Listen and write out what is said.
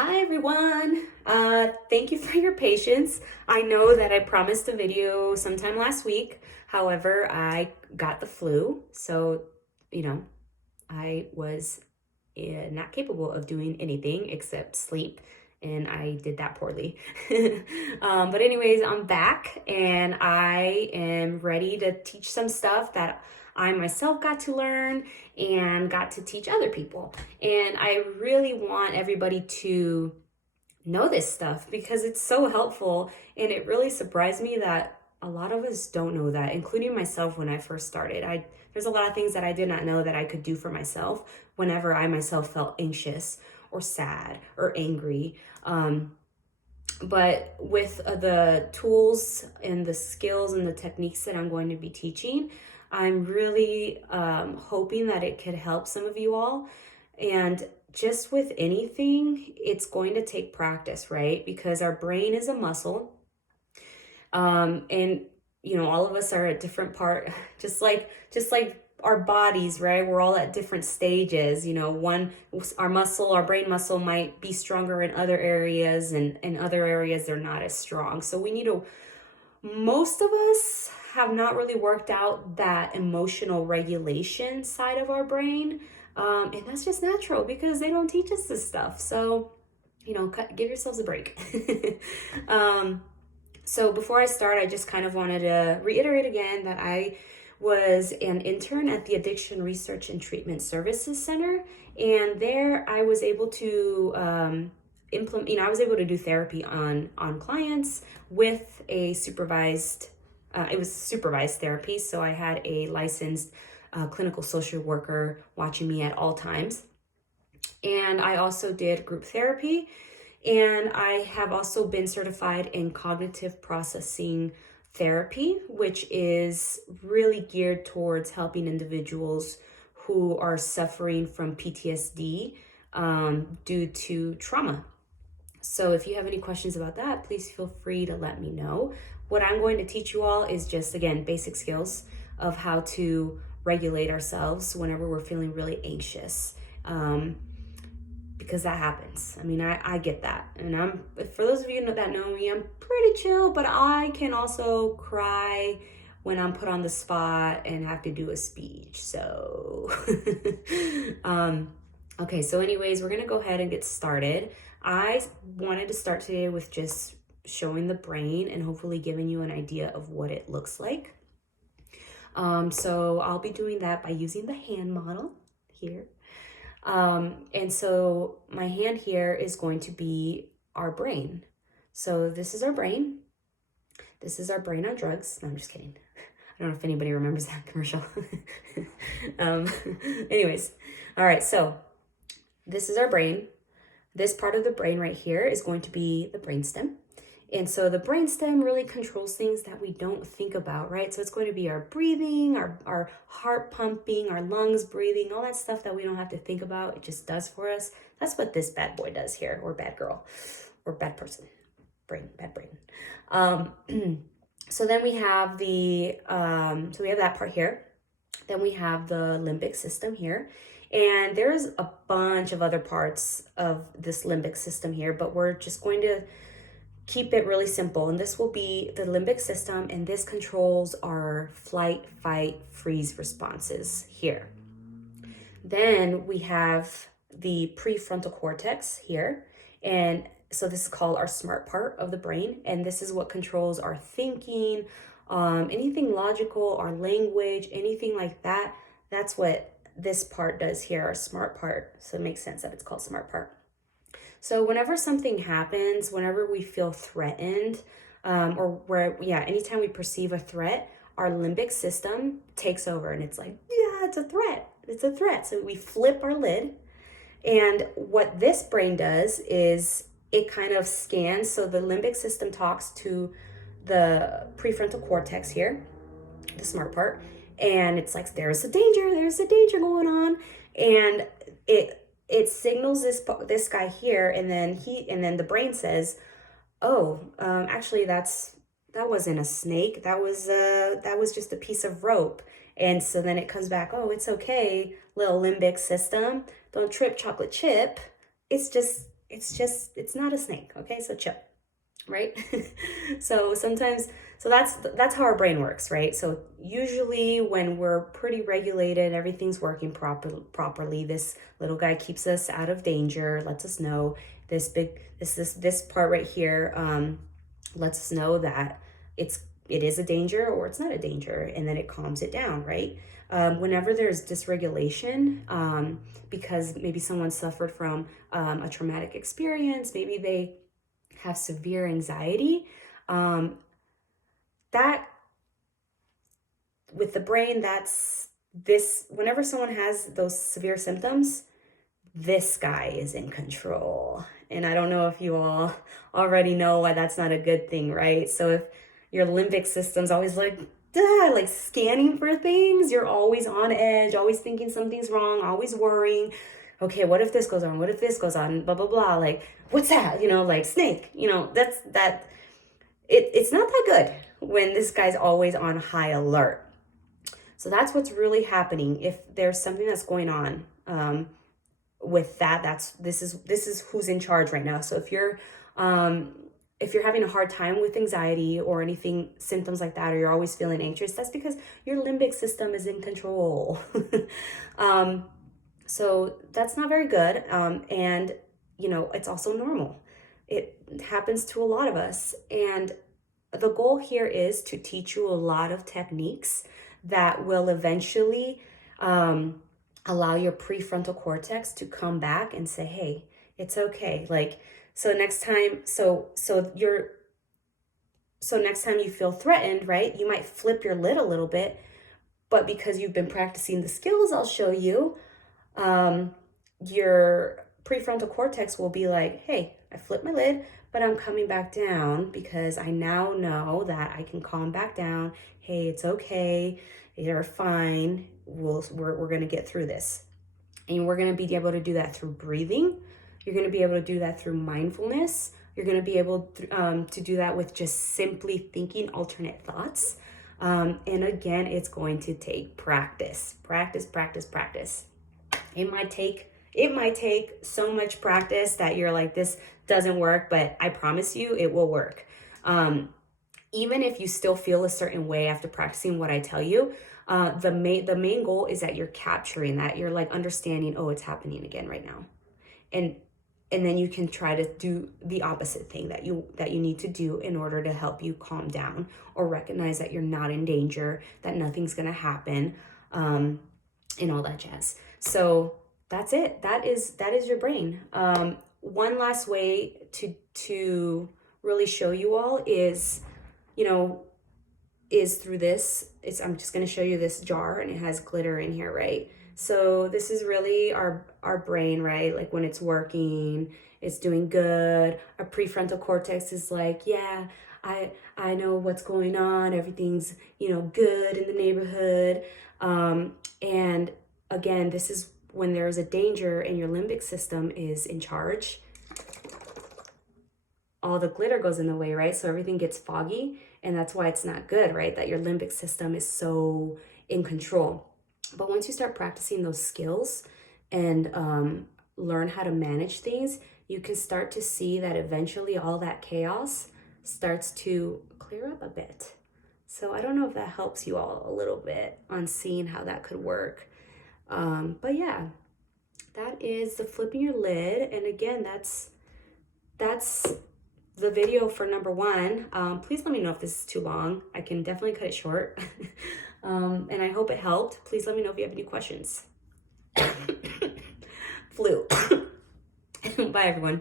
Hi everyone. Thank you for your patience. I know that I promised a video sometime last week. However, I got the flu, so I was not capable of doing anything except sleep, and I did that poorly. But anyways, I'm back and I am ready to teach some stuff that I myself got to learn and got to teach other people. And I really want everybody to know this stuff because it's so helpful. And it really surprised me that a lot of us don't know that, including myself when I first started. There's a lot of things that I did not know that I could do for myself whenever I myself felt anxious or sad or angry. But with the tools and the skills and the techniques that I'm going to be teaching, I'm really hoping that it could help some of you all. And just with anything, it's going to take practice, right? Because our brain is a muscle. And all of us are at different part, just like our bodies, right? We're all at different stages. Our brain muscle might be stronger in other areas, and in other areas they're not as strong. So most of us have not really worked out that emotional regulation side of our brain. And that's just natural because they don't teach us this stuff. So, give yourselves a break. So before I start, I just kind of wanted to reiterate again that I was an intern at the Addiction Research and Treatment Services Center. And there I was able to I was able to do therapy on clients with a supervised, it was supervised therapy. So I had a licensed clinical social worker watching me at all times. And I also did group therapy. And I have also been certified in cognitive processing therapy, which is really geared towards helping individuals who are suffering from PTSD due to trauma. So if you have any questions about that, please feel free to let me know. What I'm going to teach you all is just, again, basic skills of how to regulate ourselves whenever we're feeling really anxious. Because that happens. I mean, I get that. And for those of you that know me, I'm pretty chill, but I can also cry when I'm put on the spot and have to do a speech. So, okay, so anyways, we're gonna go ahead and get started. I wanted to start today with just showing the brain and hopefully giving you an idea of what it looks like. So I'll be doing that by using the hand model here. And so my hand here is going to be our brain. So this is our brain. This is our brain on drugs. No, I'm just kidding. I don't know if anybody remembers that commercial. Anyways, all right, so this is our brain. This part of the brain right here is going to be the brainstem. And so the brainstem really controls things that we don't think about, right? So it's going to be our breathing, our heart pumping, our lungs breathing, all that stuff that we don't have to think about. It just does for us. That's what this bad boy does here, or bad girl, or bad person, bad brain. So then we have so we have that part here. Then we have the limbic system here. And there's a bunch of other parts of this limbic system here, but we're just going to keep it really simple. And this will be the limbic system, and this controls our flight, fight, freeze responses here. Then we have the prefrontal cortex here. And so this is called our smart part of the brain. And this is what controls our thinking, anything logical, our language, anything like that. That's what this part does here, our smart part. So it makes sense that it's called smart part. So whenever something happens, whenever we feel threatened, anytime we perceive a threat, our limbic system takes over and it's like, yeah, it's a threat. It's a threat. So we flip our lid. And what this brain does is it kind of scans. So the limbic system talks to the prefrontal cortex here, the smart part. And it's like, there's a danger going on. And it signals this guy here, and then the brain says, oh, actually that wasn't a snake. That was just a piece of rope. And so then it comes back, oh, it's okay, little limbic system. Don't trip, chocolate chip. It's just it's not a snake. Okay, so chill, right? So sometimes, so that's how our brain works, right? So usually when we're pretty regulated, everything's working properly, this little guy keeps us out of danger, lets us know this part right here lets us know that it is a danger or it's not a danger, and then it calms it down, right? Whenever there's dysregulation, because maybe someone suffered from a traumatic experience, maybe they have severe anxiety, that with the brain, that's this, whenever someone has those severe symptoms, this guy is in control. And I don't know if you all already know why that's not a good thing, right? So if your limbic system's always like, like scanning for things, you're always on edge, always thinking something's wrong, always worrying. Okay, what if this goes on? What if this goes on? Blah, blah, blah. Like, what's that? Like snake, it's not that good when this guy's always on high alert. So that's what's really happening. If there's something that's going on with that, this is who's in charge right now. So if you're having a hard time with anxiety or anything, symptoms like that, or you're always feeling anxious, that's because your limbic system is in control. So that's not very good. And it's also normal. It happens to a lot of us. And the goal here is to teach you a lot of techniques that will eventually allow your prefrontal cortex to come back and say, hey, it's okay. Like, so next time you feel threatened, right, you might flip your lid a little bit, but because you've been practicing the skills I'll show you, your prefrontal cortex will be like, hey, I flipped my lid, but I'm coming back down because I now know that I can calm back down. Hey, it's okay. You're fine. We're going to get through this. And we're going to be able to do that through breathing. You're going to be able to do that through mindfulness. You're going to be able to do that with just simply thinking alternate thoughts. And again, it's going to take practice. It might take so much practice that you're like, this doesn't work, but I promise you it will work. Even if you still feel a certain way after practicing what I tell you, the main goal is that you're capturing that. You're like understanding, oh, it's happening again right now. And then you can try to do the opposite thing that you need to do in order to help you calm down or recognize that you're not in danger, that nothing's going to happen, and all that jazz. So that's it. That is your brain. One last way to really show you all is through this. I'm just going to show you this jar, and it has glitter in here, right? So this is really our brain, right? Like when it's working, it's doing good. Our prefrontal cortex is like, yeah, I know what's going on. Everything's, good in the neighborhood. And again, this is when there's a danger and your limbic system is in charge. All the glitter goes in the way, right? So everything gets foggy, and that's why it's not good, right? That your limbic system is so in control. But once you start practicing those skills and learn how to manage things, you can start to see that eventually all that chaos starts to clear up a bit. So I don't know if that helps you all a little bit on seeing how that could work. But yeah, that is the flipping your lid. And again, that's the video for number 1. Please let me know if this is too long. I can definitely cut it short. And I hope it helped. Please let me know if you have any questions. Flu. Bye, everyone.